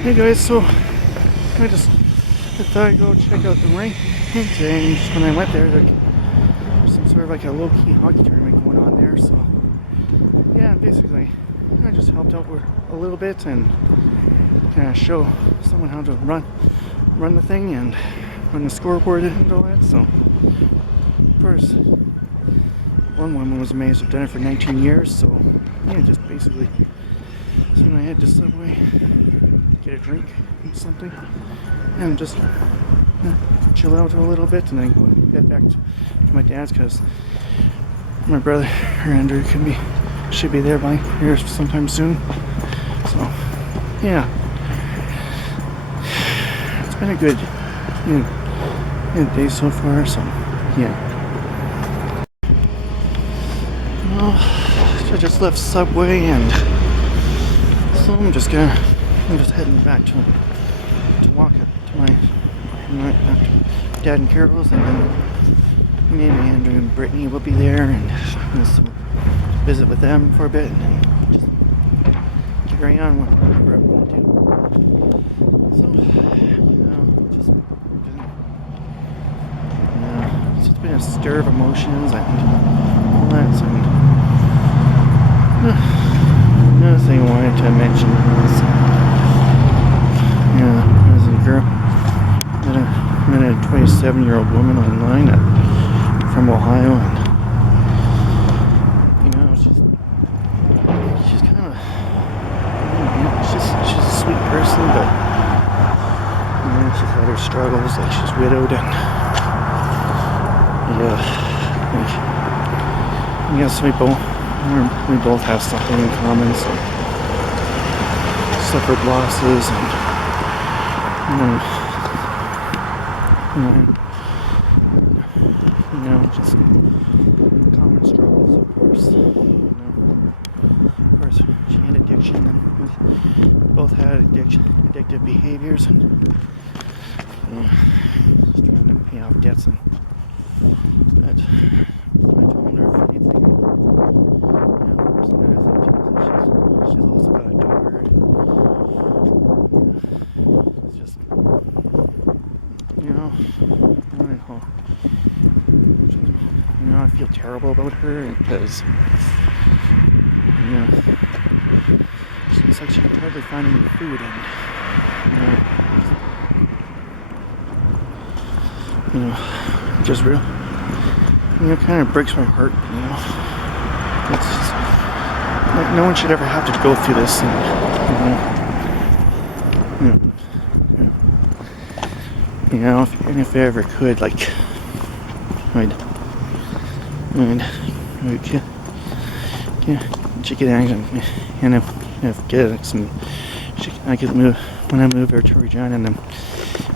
Hey guys, so I thought I'd go check out the Rink today, and just when I went there, there's some sort of like a low-key hockey tournament going on there, so yeah, basically I just helped out a little bit and kind of show someone how to run the thing and run the scoreboard and all that. So first, one woman was amazed. I've done it for 19 years, so yeah, just basically, so when I head to Subway, get a drink, eat something, and just chill out a little bit, and then head back to my dad's, because my brother or Andrew should be there by here sometime soon. So yeah, it's been a good day so far. So yeah. Well, so I just left Subway, and so I'm just heading back to walk up to my dad and Carol's, and then maybe Andrew and Brittany will be there, and just visit with them for a bit, and just carry on whatever I want to do. So, it's just been a stir of emotions and all that. So, another thing I wanted to mention was, there's a girl, met a 27-year-old woman online from Ohio, and she's kind of, she's a sweet person, but she's had her struggles. Like, she's widowed, and yes, we both have something in common. So suffered losses, and just common struggles, of course. Of course, she had addiction, and we both had addictive behaviors, and just trying to pay off debts. But I told her, if anything, of course, another thing she's also got a daughter. It's just, I feel terrible about her, because it's like she can hardly find any food, and just real, kind of breaks my heart. It's just like no one should ever have to go through this, and if I ever could, like, I'd get angry, and I could move when I move her to Regina, and then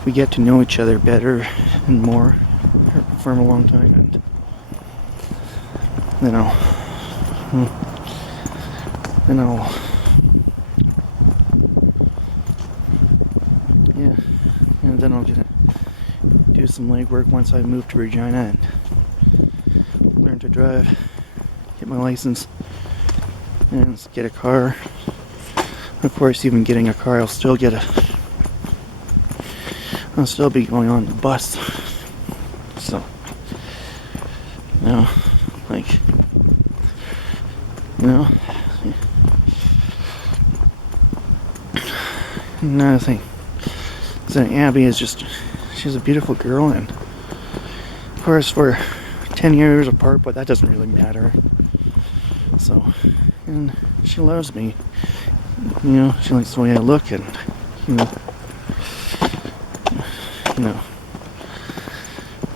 we get to know each other better and more for a long time, and then I'll get to do some legwork once I move to Regina and learn to drive, get my license, and get a car. Of course, even getting a car, I'll still be going on the bus. So, another thing is that Abby she's a beautiful girl, and of course we're 10 years apart, but that doesn't really matter. So, and she loves me. She likes the way I look, and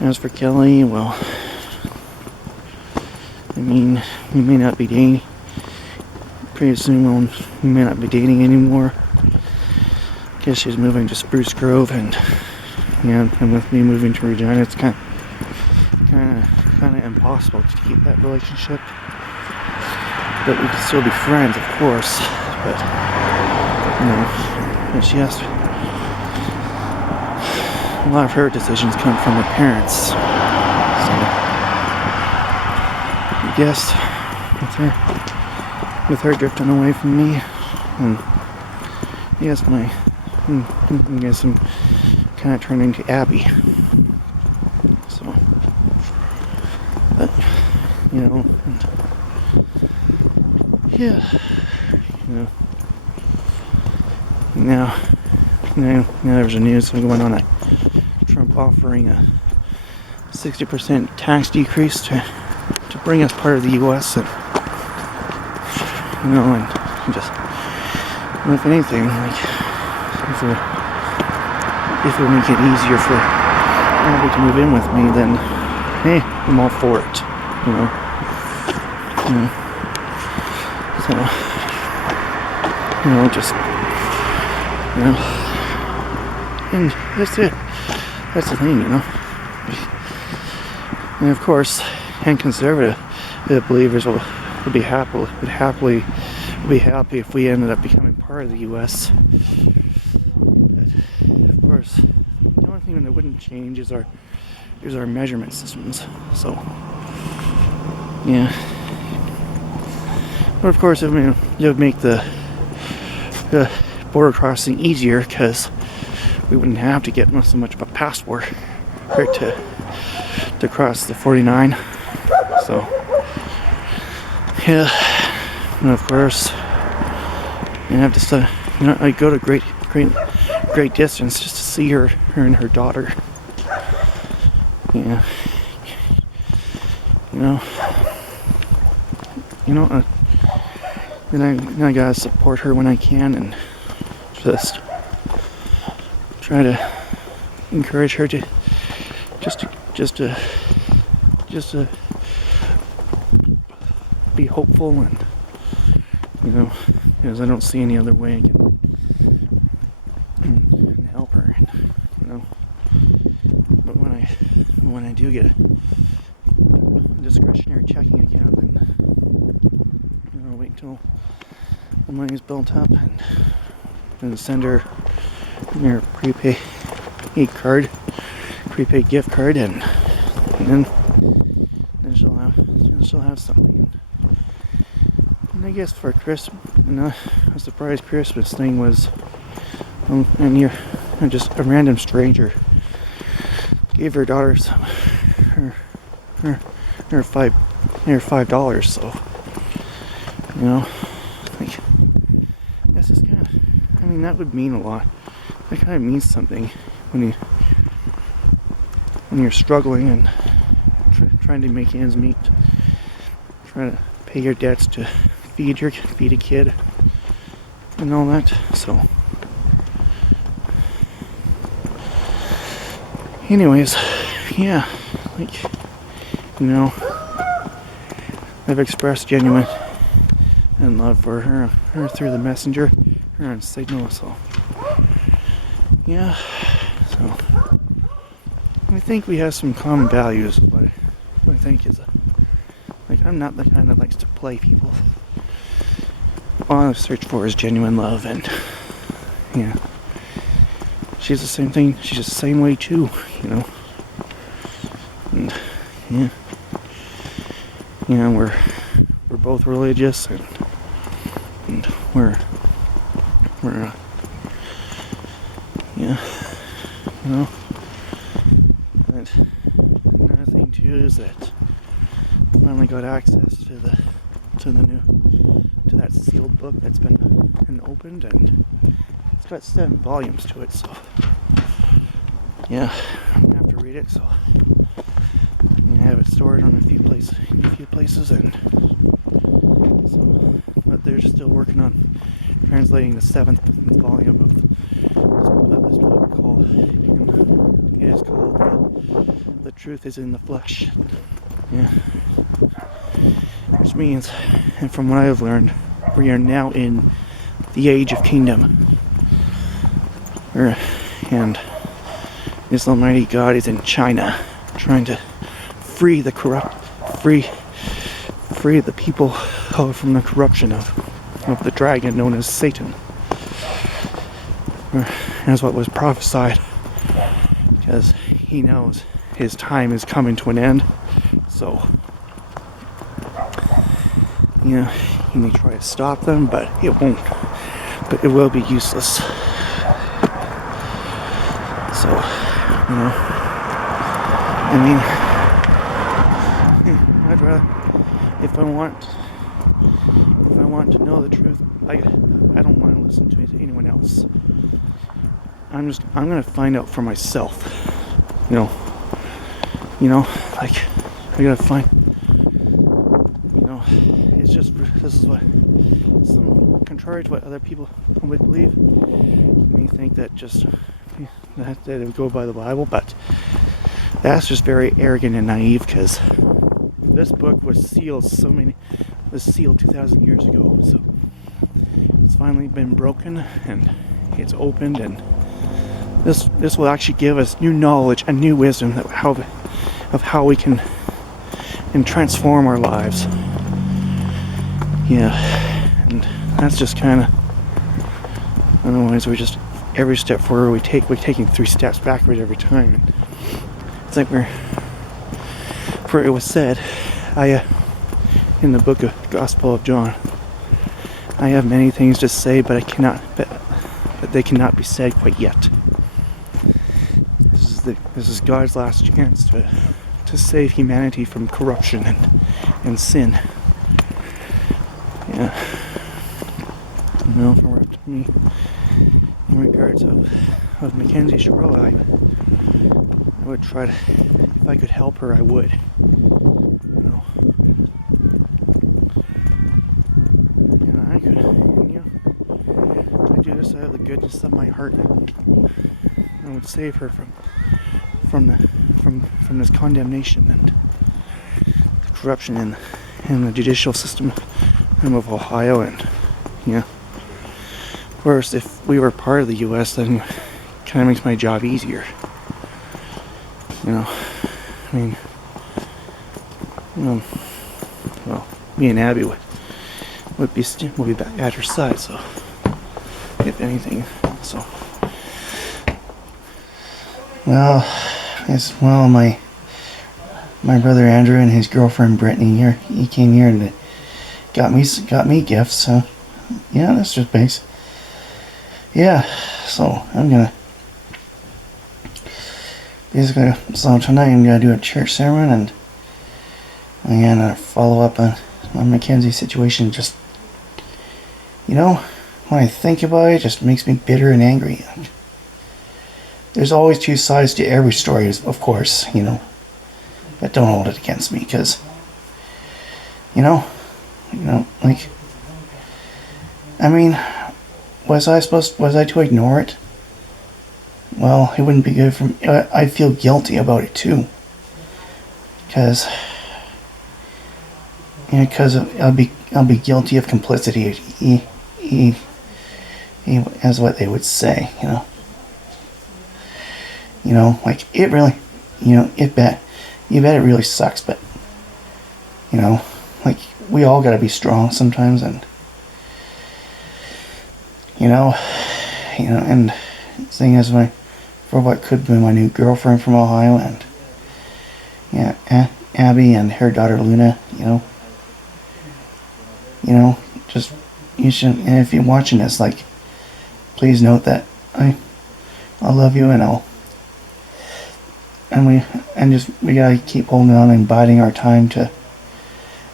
as for Kelly, well, we may not be dating. Pretty soon we may not be dating anymore. I guess she's moving to Spruce Grove, and with me moving to Regina, it's kind of impossible to keep that relationship. But we can still be friends, of course. But she has to. A lot of her decisions come from her parents. So I guess with her drifting away from me, and yes, my I guess I'm kind of turning to Abby. So, but, you know, yeah, you know, now there's a news going on that Trump offering a 60% tax decrease to bring us part of the U.S. and, you know, and just, if anything, like, if it would make it easier for Abby to move in with me, then, hey, I'm all for it, you know. So, you know, just, you know, and that's it. That's the thing, you know. And of course, and conservative believers will be happy if we ended up becoming part of the U.S. But of course, the only thing that wouldn't change is our measurement systems. So, yeah. But of course, I mean, it would make the border crossing easier because we wouldn't have to get so much of a passport to cross the 49. So, yeah, and of course, you have to, you know, I go to great distance just to see her and her daughter. Yeah, you know, then I gotta support her when I can and just try to encourage her to just to be hopeful, and you know, because I don't see any other way I can help her, you know. But when I do get a discretionary checking account, then, you know, wait until the money's built up and send her your prepaid gift card, and then she'll have something. And I guess for Christmas, you know, a surprise Christmas thing was, and just a random stranger gave her daughter her $5. So, you know, like, that's just kind of, I mean, that would mean a lot. That kind of means something when you're struggling and trying to make ends meet, trying to pay your debts to feed a kid and all that. So, anyways, yeah, like, you know, I've expressed genuine and love for her through the messenger, her on Signal. So, yeah, so I think we have some common values. What I think is, like, I'm not the kind that likes to play people. All I search for is genuine love, and yeah, she's the same thing. She's the same way too, you know. And yeah, you know, we're both religious, and we're yeah, you know. And another thing too is that I finally got access to that sealed book that's been opened, and it's got 7 volumes to it. So yeah, I'm gonna have to read it. So I have it stored on in a few places, and so, but they're still working on translating the 7th volume of this book called. It is called "The Truth Is in the Flesh." Yeah, which means, and from what I have learned, we are now in the age of kingdom, and this Almighty God is in China, trying to free the people from the corruption of the dragon known as Satan. As what was prophesied, because he knows his time is coming to an end. So, you know, he may try to stop them, but it won't. But it will be useless. You know, I mean, I'd rather, if I want to know the truth, I don't want to listen to anyone else. I'm gonna find out for myself. You know, like I gotta find. You know, it's just this is what some contrary to what other people would believe. You may think that just that they would go by the Bible, but that's just very arrogant and naive, because this book was sealed 2,000 years ago. So it's finally been broken and it's opened, and this will actually give us new knowledge and new wisdom of how we can and transform our lives. Yeah, and that's just kind of, otherwise we just, every step forward we're taking 3 steps backward every time. And it's like for it was said, in the book of Gospel of John, I have many things to say, but they cannot be said quite yet. This is God's last chance to save humanity from corruption and sin. Yeah. You know, for me, in regards of MacKenzie Shirilla, I would try to, if I could help her, I would. You know. And I could, I do this out of the goodness of my heart. I would save her from this condemnation and the corruption in the judicial system of Ohio. And yeah, of course, if we were part of the U.S., then it kind of makes my job easier. You know, I mean, well, me and Abby would be back at her side. So, if anything, so. Well, my brother Andrew and his girlfriend Brittany here, he came here and got me gifts. So yeah, that's just base. Yeah, so I'm gonna basically, so tonight I'm gonna do a church sermon, and I'm gonna follow up on MacKenzie's situation. Just, you know, when I think about it, it just makes me bitter and angry. There's always 2 sides to every story, of course, you know, but don't hold it against me, because, you know, like, I mean, was I to ignore it? Well, it wouldn't be good for me. I feel guilty about it too, because I'll be guilty of complicity, as what they would say, you know. You know, like, it really, you bet it really sucks, but, you know, like, we all gotta be strong sometimes, and, you know, and seeing as for what could be my new girlfriend from Ohio, and, yeah, Abby and her daughter Luna, you know, just, you should, and if you're watching this, like, please note that I love you, and we gotta keep holding on and biding our time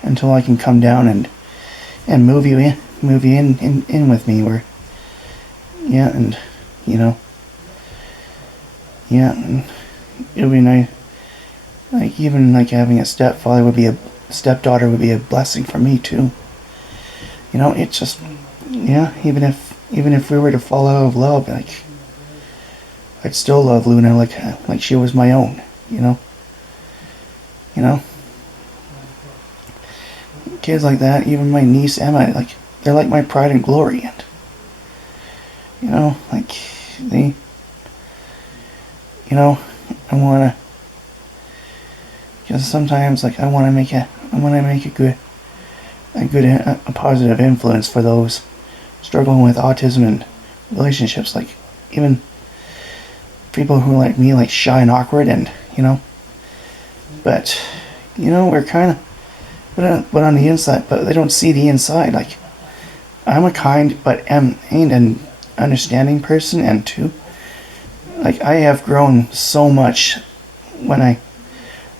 until I can come down and move you in with me, where, yeah, and, you know, yeah, and it'll be nice, like, even like having a stepdaughter would be a blessing for me too. You know, it's just, yeah, even if we were to fall out of love, like, I'd still love Luna like she was my own, you know. Kids like that, even my niece Emma, like, they're like my pride and glory, and, you know, like, they, you know, I wanna, because sometimes, like, I wanna make a positive influence for those struggling with autism and relationships, like, even people who are like me, like, shy and awkward, and, you know, but, you know, we're kind of, but on the inside, but they don't see the inside. Like, I'm a kind but ain't an understanding person, and too, like I have grown so much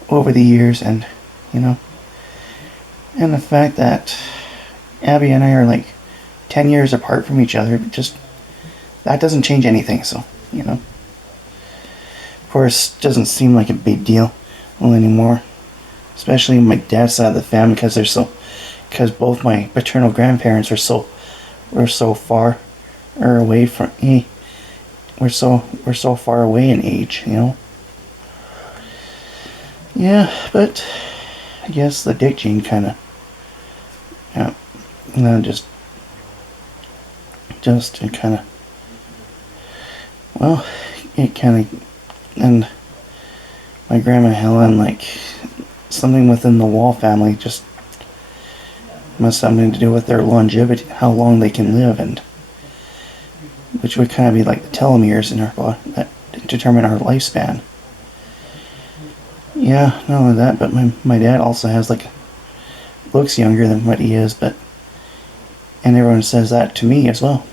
over the years, and you know, and the fact that Abby and I are like 10 years apart from each other, just that doesn't change anything. So, you know, of course, doesn't seem like a big deal anymore, especially my dad's side of the family, because both my paternal grandparents were so far or away from me. We're so far away in age, you know. Yeah, but I guess the dick gene kind of, yeah, and then just it kind of, well, it kind of, and my grandma Helen, like, something within the Wall family just must have something to do with their longevity, how long they can live, and which would kind of be like the telomeres in our body that determine our lifespan. Yeah, not only that, but my dad also has, like, looks younger than what he is, and everyone says that to me as well.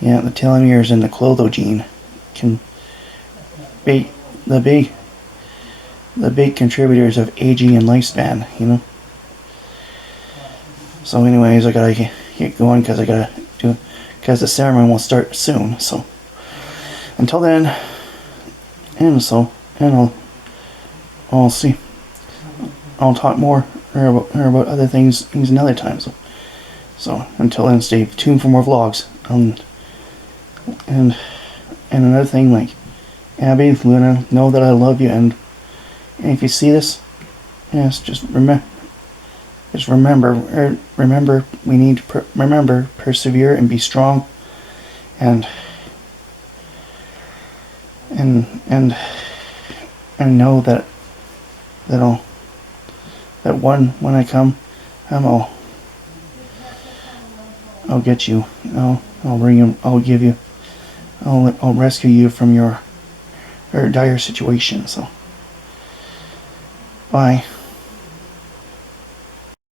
Yeah, the telomeres and the clotho gene can be the big contributors of aging and lifespan, you know. So anyways, I gotta get going because the ceremony will start soon. So until then, I'll see. I'll talk more about other things another time. So until then, stay tuned for more vlogs. And another thing, like, Abby, Luna, know that I love you, and if you see this, yes, just remember, we need to remember, persevere and be strong, and know that when I come, I'll get you. I'll bring you. I'll rescue you from your dire situation. So, bye.